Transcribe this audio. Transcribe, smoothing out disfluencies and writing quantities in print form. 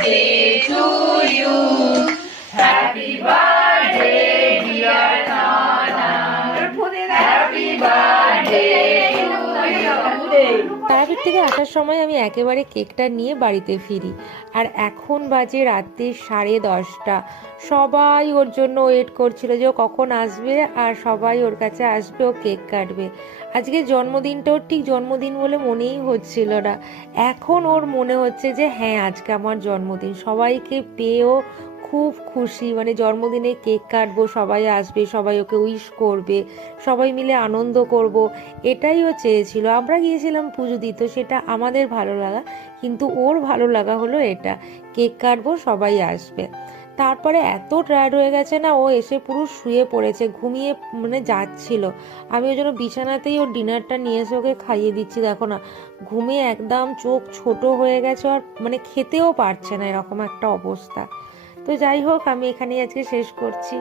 birthday to you. Happy birthday, dear Nana. Happy birthday to you. Tarapith থেকে আসার সময় আমি একেবারে কেকটা নিয়ে বাড়িতে ফিরি। আর এখন বাজে রাত্রি 10:30। সবাই ওর জন্য ওয়েট করছিল যে ও কখন আসবে, আর সবাই ওর কাছে আসবে, ও কেক কাটবে। আজকে জন্মদিনটা ওর ঠিক জন্মদিন বলে মনেই হচ্ছিল না। এখন ওর মনে হচ্ছে যে হ্যাঁ, আজকে আমার জন্মদিন। সবাইকে পেয়েও খুব খুশি, মানে জন্মদিনে কেক কাটবো, সবাই আসবে, সবাই ওকে উইশ করবে, সবাই মিলে আনন্দ করব, এটাই ও চেয়েছিল। আমরা গিয়েছিলাম পুজো দিতে, সেটা আমাদের ভালো লাগা, কিন্তু ওর ভালো লাগা হলো এটা, কেক কাটবো, সবাই আসবে। তারপরে এত টায়ার্ড হয়ে গেছে না, ও এসে পুরো শুয়ে পড়েছে, ঘুমিয়ে মানে যাচ্ছিল। আমি ওই জন্য বিছানাতেই ওর ডিনারটা নিয়ে এসে ওকে খাইয়ে দিচ্ছি। দেখো না, ঘুমিয়ে একদম চোখ ছোট হয়ে গেছে, আর মানে খেতেও পারছে না, এরকম একটা অবস্থা। তো যাই হোক, আমি এখানেই আজকে শেষ করছি।